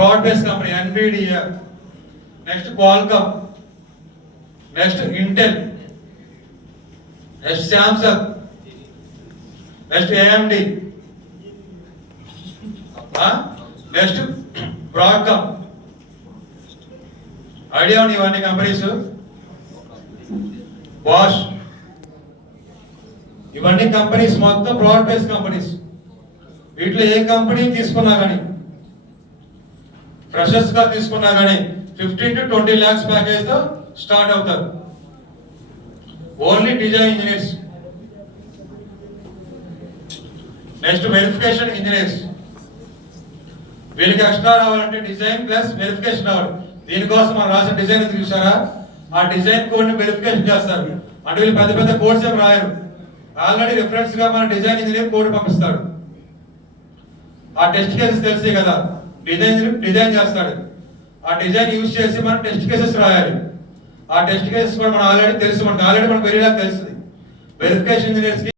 broad based company NVIDIA, next Qualcomm, next Intel, next Samsung, next AMD, next Broadcom. Idea ఉంది ఇవన్నీ companies. Bosch, ఇవన్నీ companies మొత్తం broad base companies. వీటిలో ఏ company తీసుకున్నా కానీ, freshers గా తీసుకున్నా కానీ 15 to 20 lakhs ప్యాకేజ్ తో స్టార్ట్ అవుతారు. Only design engineers. Next verification engineers. వీళ్ళకి ఎక్స్ట్రా రావాలంటే డిజైన్ ప్లస్ వెరిఫికేషన్ రావాలి. దీనికోసం మనం రాసిన డిజైన్ చూసారా, ఆ డిజైన్ కోడ్ ని వెరిఫికేషన్ చేస్తారు. అంటే వీళ్ళు పెద్ద పెద్ద కోడ్స్ ఏం రాయరు, ఆల్రెడీ రిఫరెన్స్ గా మన డిజైన్ ఇంజనీర్ కోడ్ పంపిస్తాడు. ఆ టెస్ట్ కేసెస్ తెలిసి కదా, డిజైన్ చేస్తాడు. ఆ డిజైన్ యూజ్ చేసి మనం టెస్ట్ కేసెస్ రాయాలి. ఆ టెస్ట్ కేసెస్ కూడా మనం ఆల్రెడీ తెలుసు, మనకు ఆల్రెడీ మనకు వెరీలాగా తెలుస్తుంది. Verification engineers